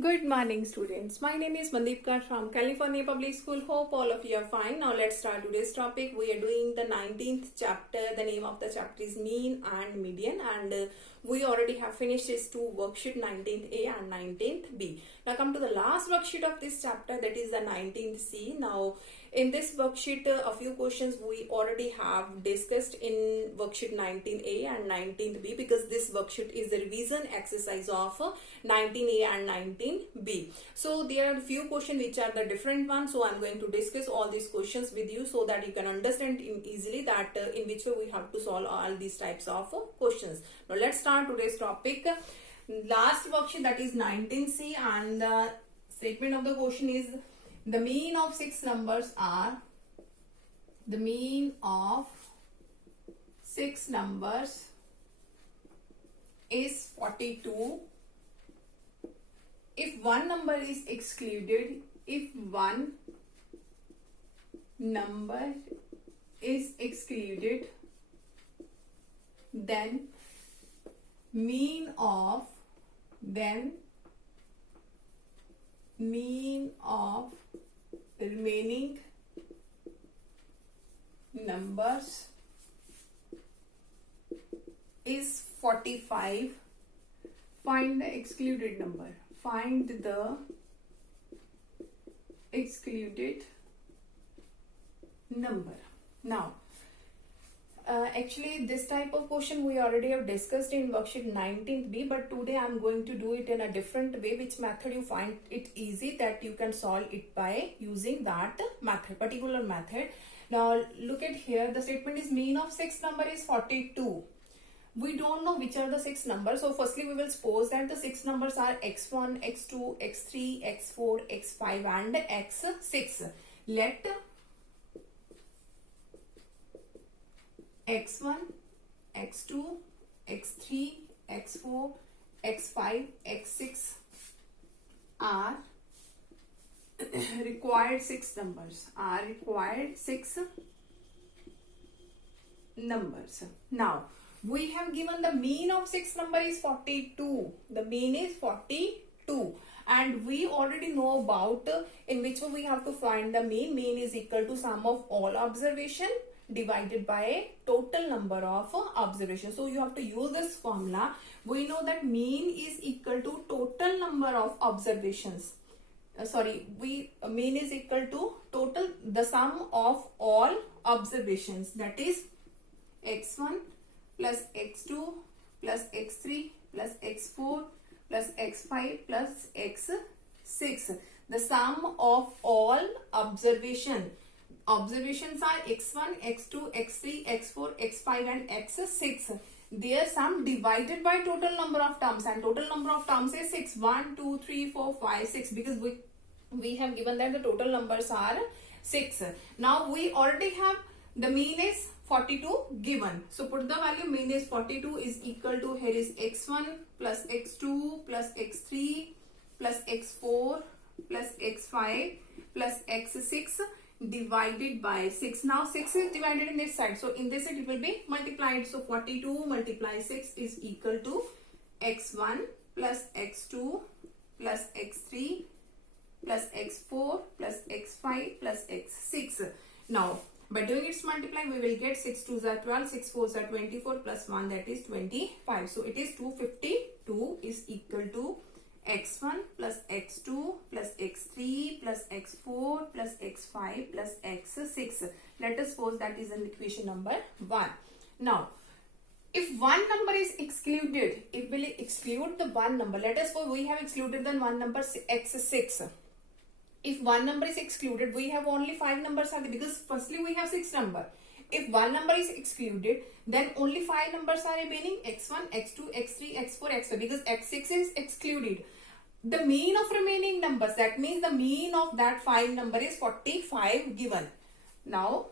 Good morning, students. My name is Mandeep Kar from California Public School. Hope all of you are fine. Now let's start today's topic. We are doing the 19th chapter. The name of the chapter is Mean and Median, and we already have finished these two worksheet, 19th A and 19th B. Now come to the last worksheet of this chapter, that is the 19th C. Now in this worksheet, a few questions we already have discussed in worksheet 19A and 19B, because this worksheet is the revision exercise of 19A and 19B. So there are a few questions which are the different ones. So I'm going to discuss all these questions with you so that you can understand easily that in which way we have to solve all these types of questions. Now let's start today's topic. Last worksheet, that is 19C, and the statement of the question is the mean of six numbers are, the mean of six numbers is 42 if one number is excluded. If one number is excluded, then mean of remaining numbers is 45. Find the excluded number. Find the excluded number. Now, actually this type of question we already have discussed in worksheet 19th B, but today I am going to do it in a different way, which method you find it easy that you can solve it by using that method, particular method. Now look at here, the statement is mean of six number is 42. We don't know which are the six numbers. So firstly we will suppose that the six numbers are x1, x2, x3, x4, x5 and x6. Let x1, x2, x3, x4, x5, x6 are required six numbers. Now we have given the mean of six number is 42. The mean is 42, and we already know about in which way we have to find the mean. Mean is equal to sum of all observation divided by a total number of observations. So you have to use this formula. We know that mean is equal to total number of observations. Mean is equal to total, the sum of all observations, that is x1 plus x2 plus x3 plus x4 plus x5 plus x6. The sum of all observations are x1, x2, x3, x4, x5 and x6. Their sum divided by total number of terms, and total number of terms is 6. 1, 2, 3, 4, 5, 6, because we have given that the total numbers are 6. Now we already have the mean is 42 given. So put the value mean is 42 is equal to, here is x1 plus x2 plus x3 plus x4 plus x5 plus x6 divided by 6. Now 6 is divided in this side, so in this side it will be multiplied. So 42 multiplied 6 is equal to x1 plus x2 plus x3 plus x4 plus x5 plus x6. Now by doing its multiply, we will get 6 2s are 12, 6 4s are 24 plus 1, that is 25. So it is 252 is equal to x1 plus x2 plus x3 plus x4 plus x5 plus x6. Let us suppose that is an equation number 1. Now if one number is excluded, if we will exclude the one number, let us suppose we have excluded the one number x6. If one number is excluded, we have only 5 numbers are there, because firstly we have 6 number. If one number is excluded, then only 5 numbers are remaining, x1, x2, x3, x4, x5, because x6 is excluded. The mean of remaining numbers, that means the mean of that 5 number is 45 given. Now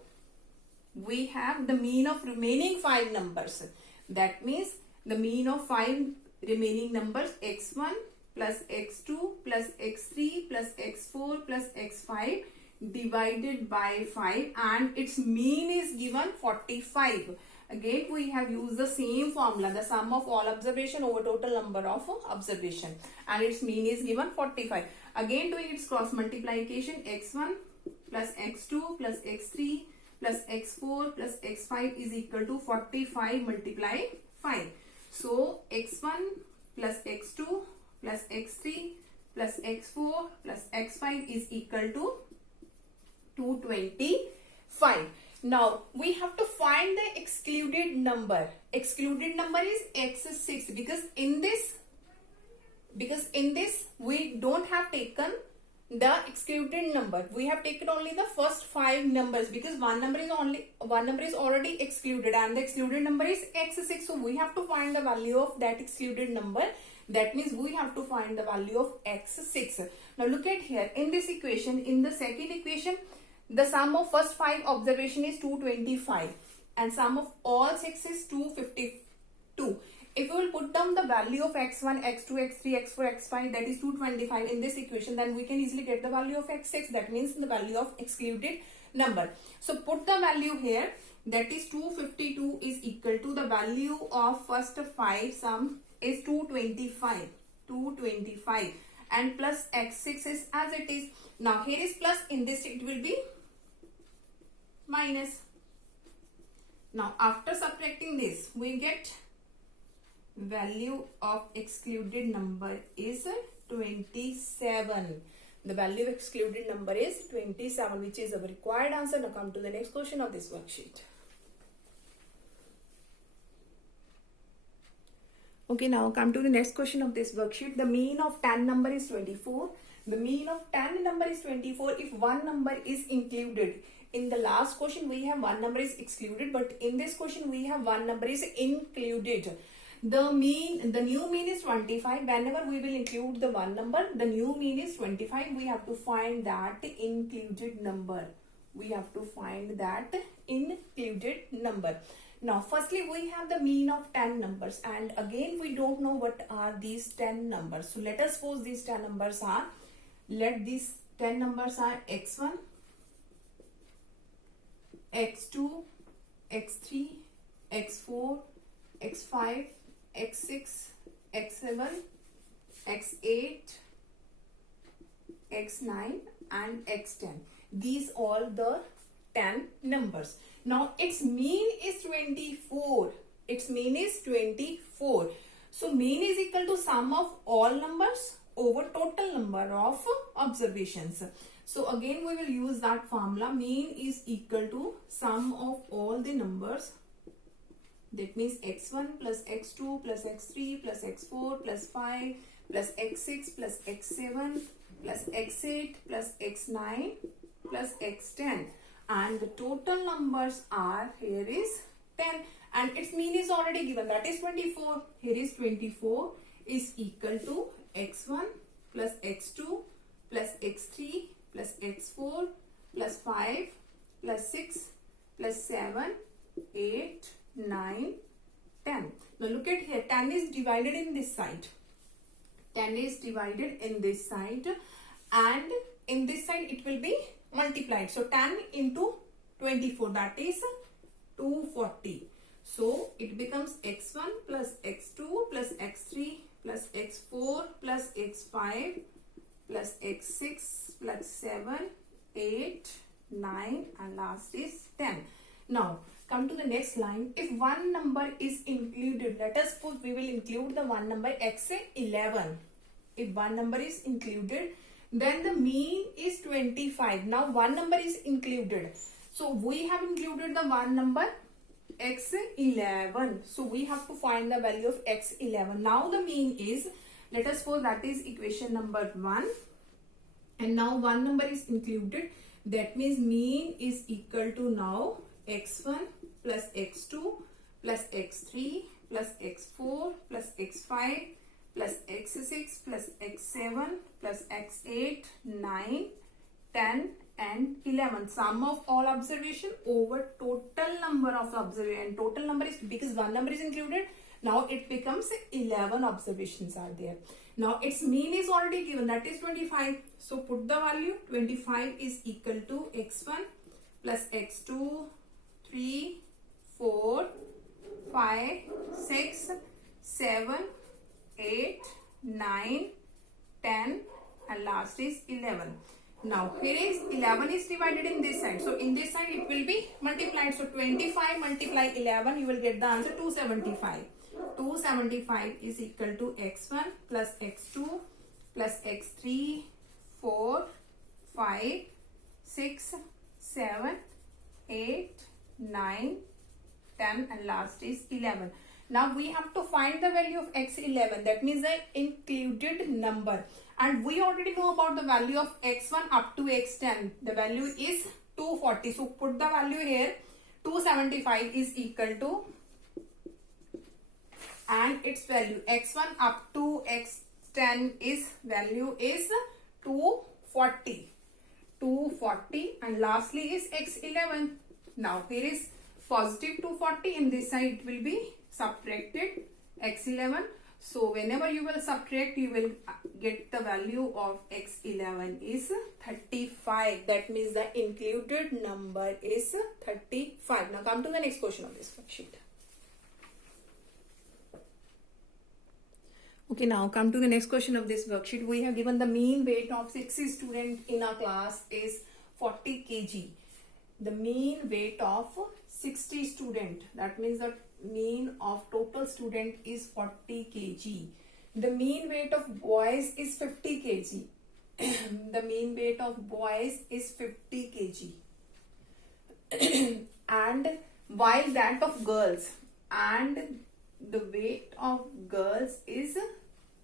we have the mean of remaining 5 numbers. That means the mean of 5 remaining numbers, x1 plus x2 plus x3 plus x4 plus x5 divided by 5, and its mean is given 45. Again, we have used the same formula, the sum of all observation over total number of observation, and its mean is given 45. Again, doing its cross multiplication, x1 plus x2 plus x3 plus x4 plus x5 is equal to 45 multiply 5. So x1 plus x2 plus x3 plus x4 plus x5 is equal to 225. Now we have to find the excluded number. Excluded number is x6, because in this we don't have taken the excluded number. We have taken only the first 5 numbers, because one number is already excluded, and the excluded number is x6. So we have to find the value of that excluded number. That means we have to find the value of x6. Now look at here in this equation. In the second equation, the sum of first 5 observation is 225 and sum of all 6 is 252. If we will put down the value of x1, x2, x3, x4, x5, that is 225 in this equation, then we can easily get the value of x6. That means the value of excluded number. So put the value here, that is 252 is equal to the value of first 5 sum is 225 and plus x6 is as it is. Now here is plus, in this it will be minus. Now after subtracting this, we get value of excluded number is 27. The value of excluded number is 27, which is our required answer. Now come to the next question of this worksheet. Okay, now come to the next question of this worksheet. The mean of 10 number is 24. The mean of 10 number is 24 if one number is included. In the last question we have one number is excluded, but in this question we have one number is included. The new mean is 25. Whenever we will include the one number, the new mean is 25. We have to find that included number. We have to find that included number. Now firstly we have the mean of 10 numbers, and again we don't know what are these 10 numbers. So let us suppose these 10 numbers are, these 10 numbers are x1, x2, x3, x4, x5, x6, x7, x8, x9 and x10. These all the 10 numbers. Now its mean is 24. Its mean is 24. So mean is equal to sum of all numbers over total number of observations. So again we will use that formula. Mean is equal to sum of all the numbers. That means x1 plus x2 plus x3 plus x4 plus 5 plus x6 plus x7 plus x8 plus x9 plus x10. And the total numbers are, here is 10 and its mean is already given, that is 24. Here is 24 is equal to x1 plus x2 plus x3 plus x4 plus 5 plus 6 plus 7, 8, 9, 10. Now look at here, 10 is divided in this side. 10 is divided in this side, and in this side it will be multiplied. So 10 into 24, that is 240. So it becomes x1 plus x2 plus x3 plus x4 plus x5 plus x6 plus 7, 8, 9 and last is 10. Now come to the next line. If one number is included, let us suppose we will include the one number x11. If one number is included, then the mean is 25. Now one number is included. So we have included the one number x11. So we have to find the value of x11. Now the mean is, let us suppose that is equation number 1. And now one number is included. That means mean is equal to now x1 plus x2 plus x3 plus x4 plus x5 plus x6 plus x7 plus x8, 9, 10 and 11. Sum of all observation over total number of observation. Total number is, because one number is included, now it becomes 11 observations are there. Now its mean is already given, that is 25. So put the value, 25 is equal to x1 plus x2, 3, 4, 5, 6, 7, 8, 9, 10, and last is 11. Now here is 11 is divided in this side. So in this side it will be multiplied. So 25 multiply 11, you will get the answer 275. 275 is equal to x1 plus x2 plus x3, 4, 5, 6, 7, 8, 9, 10, and last is 11. Now we have to find the value of x11. That means the included number. And we already know about the value of x1 up to x10. The value is 240. So put the value here. 275 is equal to, and its value x1 up to x10 is value is 240. 240, and lastly is x11. Now here is positive 240. In this side it will be subtracted x11. So whenever you will subtract, you will get the value of x11 is 35. That means the included number is 35. Now come to the next question of this worksheet. Okay, now come to the next question of this worksheet. We have given the mean weight of 60 students in our class is 40 kg. The mean weight of 60 student, that means the mean of total student is 40 kg. The mean weight of boys is 50 kg. The mean weight of boys is 50 kg. And while that of girls, and the weight of girls is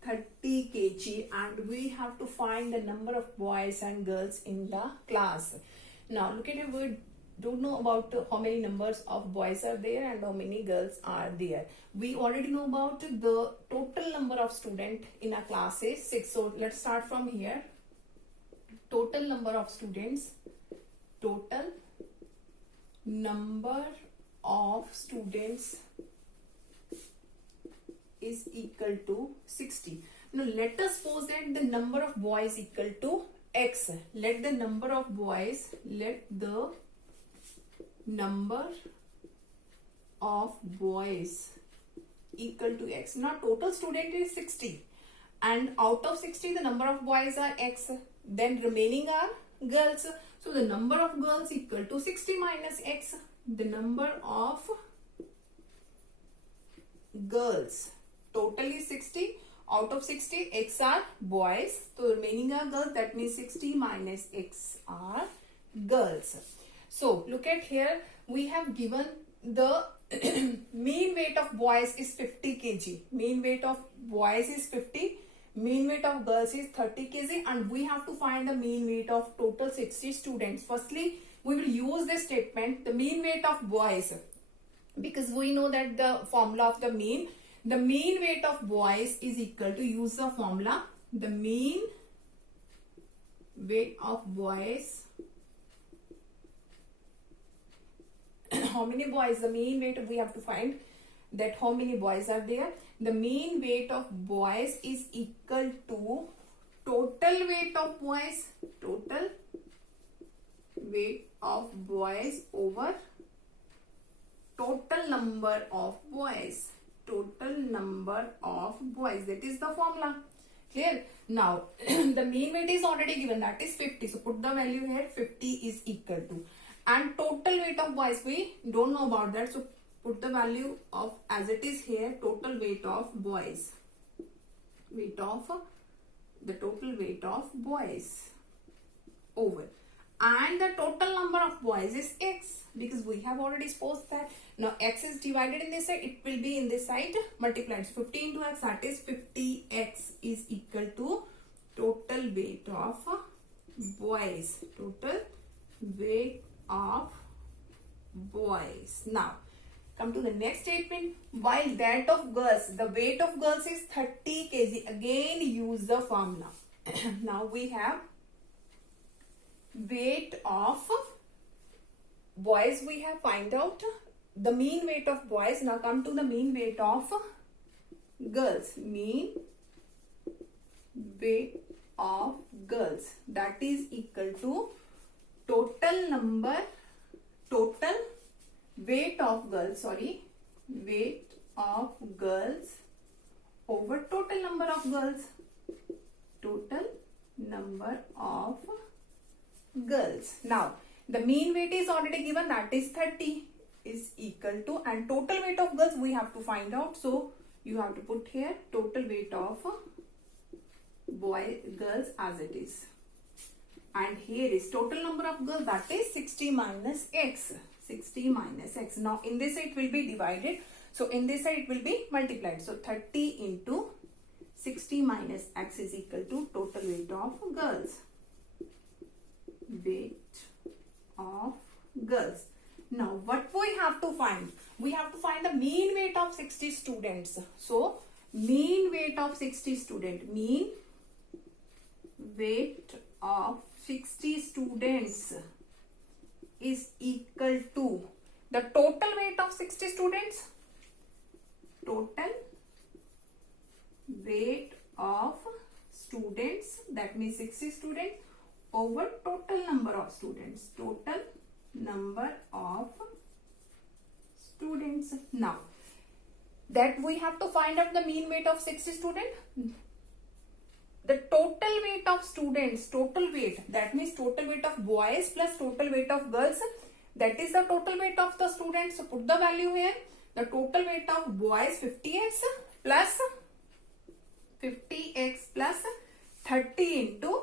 30 kg, and we have to find the number of boys and girls in the class. Now look at it, we don't know about how many numbers of boys are there and how many girls are there. We already know about the total number of students in a class is 6. So let's start from here. Total number of students, total number of students is equal to 60. Now let us suppose that the number of boys equal to x. Let the number of boys, let the number of boys equal to x. Now total student is 60, and out of 60 the number of boys are x, then remaining are girls. So the number of girls equal to 60 minus x. The number of girls total is 60, out of 60 x are boys, so remaining are girls. That means 60 minus x are girls. So look at here, we have given the mean weight of boys is 50 kg. Mean weight of boys is 50. Mean weight of girls is 30 kg, and we have to find the mean weight of total 60 students. Firstly, we will use this statement, the mean weight of boys, because we know that the formula of the mean weight of boys is equal to, use the formula, the mean weight of boys. How many boys? The mean weight, we have to find that how many boys are there. The mean weight of boys is equal to total weight of boys, total weight of boys over total number of boys, total number of boys. That is the formula. Clear? Now the mean weight is already given, that is 50. So put the value here, 50 is equal to, and total weight of boys we don't know about that, so put the value of as it is here, total weight of boys, weight of the total weight of boys over, and the total number of boys is x, because we have already supposed that. Now x is divided in this side, it will be in this side multiplied. So 50 into x, that is 50x is equal to total weight of boys, total weight of boys. Now come to the next statement. While that of girls, the weight of girls is 30 kg. Again use the formula. Now we have weight of boys, we have find out the mean weight of boys. Now come to the mean weight of girls. Mean weight of girls, that is equal to total weight of girls, weight of girls over total number of girls. Total number of girls. Now, the mean weight is already given, that is 30 is equal to, and total weight of girls we have to find out. So, you have to put here total weight of girls as it is. And here is total number of girls, that is 60 minus x. 60 minus x. Now, in this side it will be divided. So, in this side it will be multiplied. So, 30 into 60 minus x is equal to total weight of girls. Weight of girls. Now, what we have to find? We have to find the mean weight of 60 students. So, mean weight of 60 student. Mean weight of 60 students is equal to the total weight of 60 students. Total weight of students, that means 60 students over total number of students. Total number of students. Now, that we have to find out the mean weight of 60 students. The total weight of students, total weight, that means total weight of boys plus total weight of girls, that is the total weight of the students. So, put the value here. The total weight of boys 50x plus 50x plus 30 into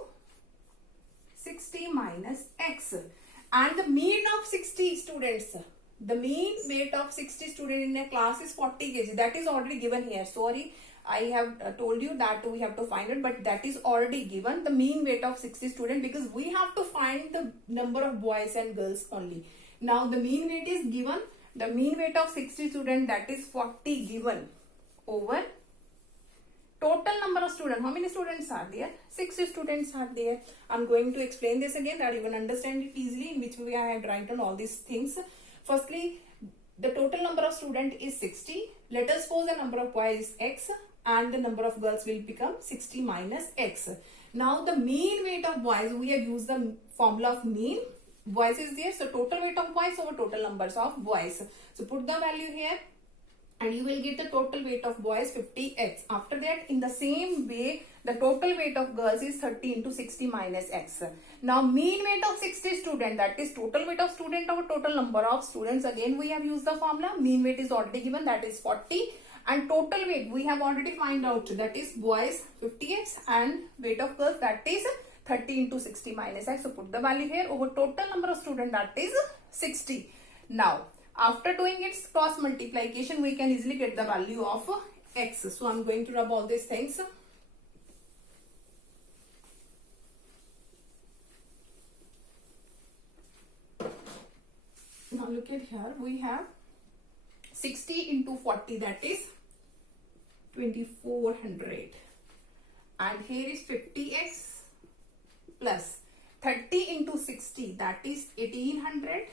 60 minus x. And the mean of 60 students, the mean weight of 60 students in a class is 40 kg. That is already given here. Sorry, I have told you that we have to find it, but that is already given, the mean weight of 60 students, because we have to find the number of boys and girls only. Now, the mean weight is given, the mean weight of 60 students, that is 40 given over total number of students. How many students are there? 60 students are there. I'm going to explain this again that you can understand it easily, in which way I have written all these things. Firstly, the total number of students is 60. Let us suppose the number of boys is x and the number of girls will become 60 minus x. Now, the mean weight of boys, we have used the formula of mean. Boys is there, so total weight of boys over total numbers of boys. So, put the value here and you will get the total weight of boys 50x. After that, in the same way, the total weight of girls is 30 into 60 minus x. Now, mean weight of 60 students, that is total weight of student over total number of students. Again, we have used the formula. Mean weight is already given, that is 40. And total weight, we have already find out, that is boys 50x and weight of girls, that is 30 into 60 minus x. So, put the value here over total number of students, that is 60. Now, after doing its cross multiplication, we can easily get the value of x. So, I am going to rub all these things. Now, look at here, we have 60 into 40, that is 2400. And here is 50x plus 30 into 60, that is 1800.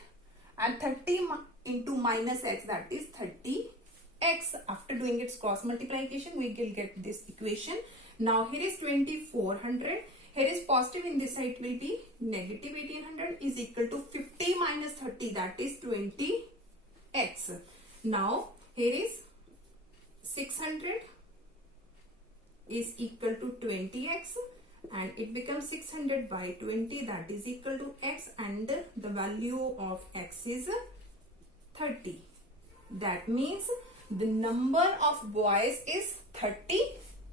And 30 into minus x, that is 30x. After doing its cross multiplication, we will get this equation. Now, here is 2400. Here is positive, in this side will be negative 1800 is equal to 50 minus 30, that is 20x. Now, here is 600 is equal to 20x. And it becomes 600 by 20, that is equal to x, and the value of x is 30. That means the number of boys is 30.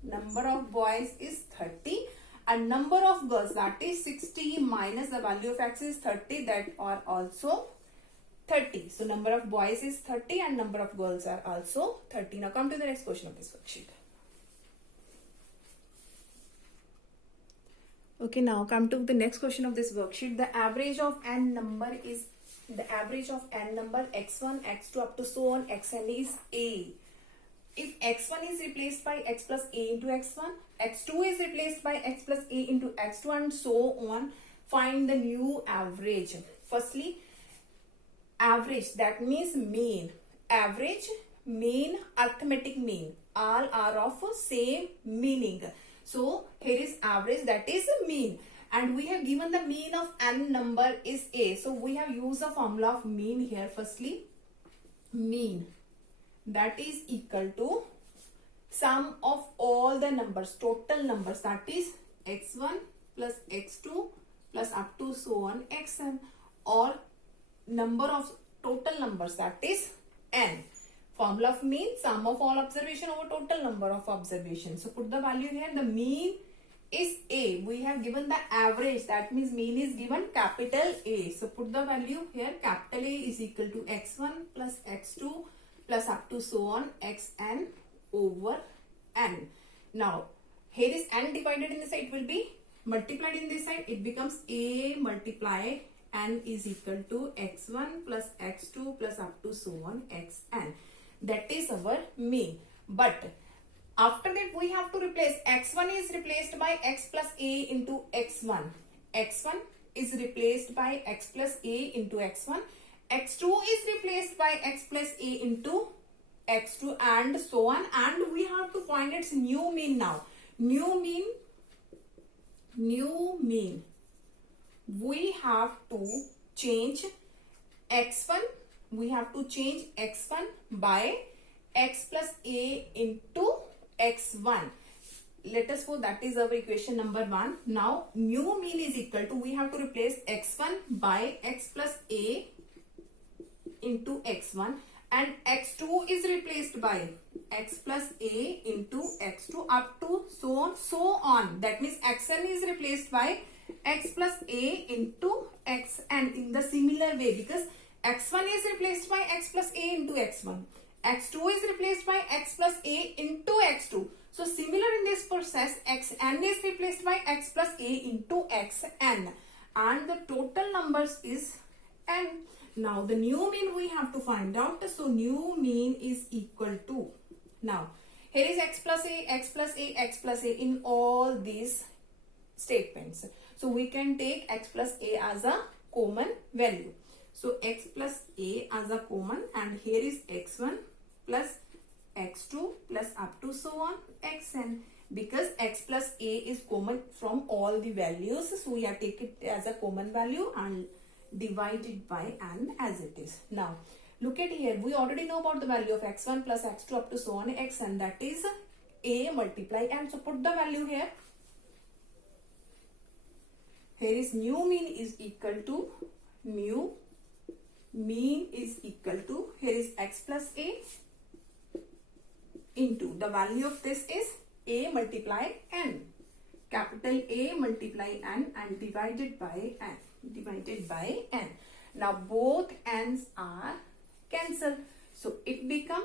Number of boys is 30. And number of girls, that is 60 minus the value of x is 30, that are also 30. So, number of boys is 30 and number of girls are also 30. Now, come to the next question of this worksheet. Okay, now come to the next question of this worksheet. The average of n number is x1, x2 up to so on, xn is a. If x1 is replaced by x plus a into x1, x2 is replaced by x plus a into x2 and so on, find the new average. Firstly, average, that means mean. Average, mean, arithmetic mean, all are of same meaning. So, here is average, that is mean. And we have given the mean of n number is a. So, we have used the formula of mean here. Firstly, mean. that is equal to sum of all the numbers, total numbers, that is x1 plus x2 plus up to so on xn, or number of total numbers, that is n. Formula of mean, sum of all observation over total number of observations. So put the value here. The mean is A. We have given the average, that means mean is given capital A. So put the value here. Capital A is equal to x1 plus x2 plus up to so on xn over n. Now here is n divided in this side, will be multiplied in this side. It becomes A multiply n is equal to x1 plus x2 plus up to so on xn. That is our mean. But after that we have to replace, x1 is replaced by x plus a into x1. x1 is replaced by x plus a into x1. x2 is replaced by x plus a into x2 and so on. And we have to find its new mean now. New mean. We have to change x1. We have to change x1 by x plus a into x1. Let us suppose that is our equation number 1. Now new mean is equal to, we have to replace x1 by x plus a into x1, and x2 is replaced by x plus a into x2 up to so on. That means xn is replaced by x plus a into xn in the similar way, because x1 is replaced by x plus a into x1. x2 is replaced by x plus a into x2. So similar in this process, xn is replaced by x plus a into xn. And the total numbers is n. Now the new mean we have to find out. So new mean is equal to, now here is x plus a, x plus a, x plus a in all these statements. So we can take x plus a as a common value. So x plus a as a common, and here is x1 plus x2 plus up to so on xn. Because x plus a is common from all the values, so we have taken it as a common value and divided by n as it is. Now look at here, we already know about the value of x1 plus x2 up to so on xn, that is a multiply n. So put the value here. Here is new mean is equal to, new mean is equal to, here is x plus a into, the value of this is a multiply n, capital A multiply n, and divided by n. Now both n's are cancelled, so it become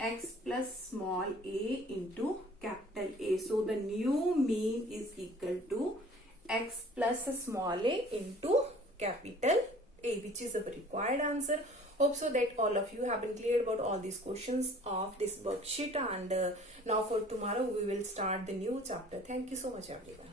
x plus small a into capital A. So the new mean is equal to x plus small a into capital A, which is our required answer. Hope so that all of you have been clear about all these questions of this worksheet, and now for tomorrow we will start the new chapter. Thank you so much everyone.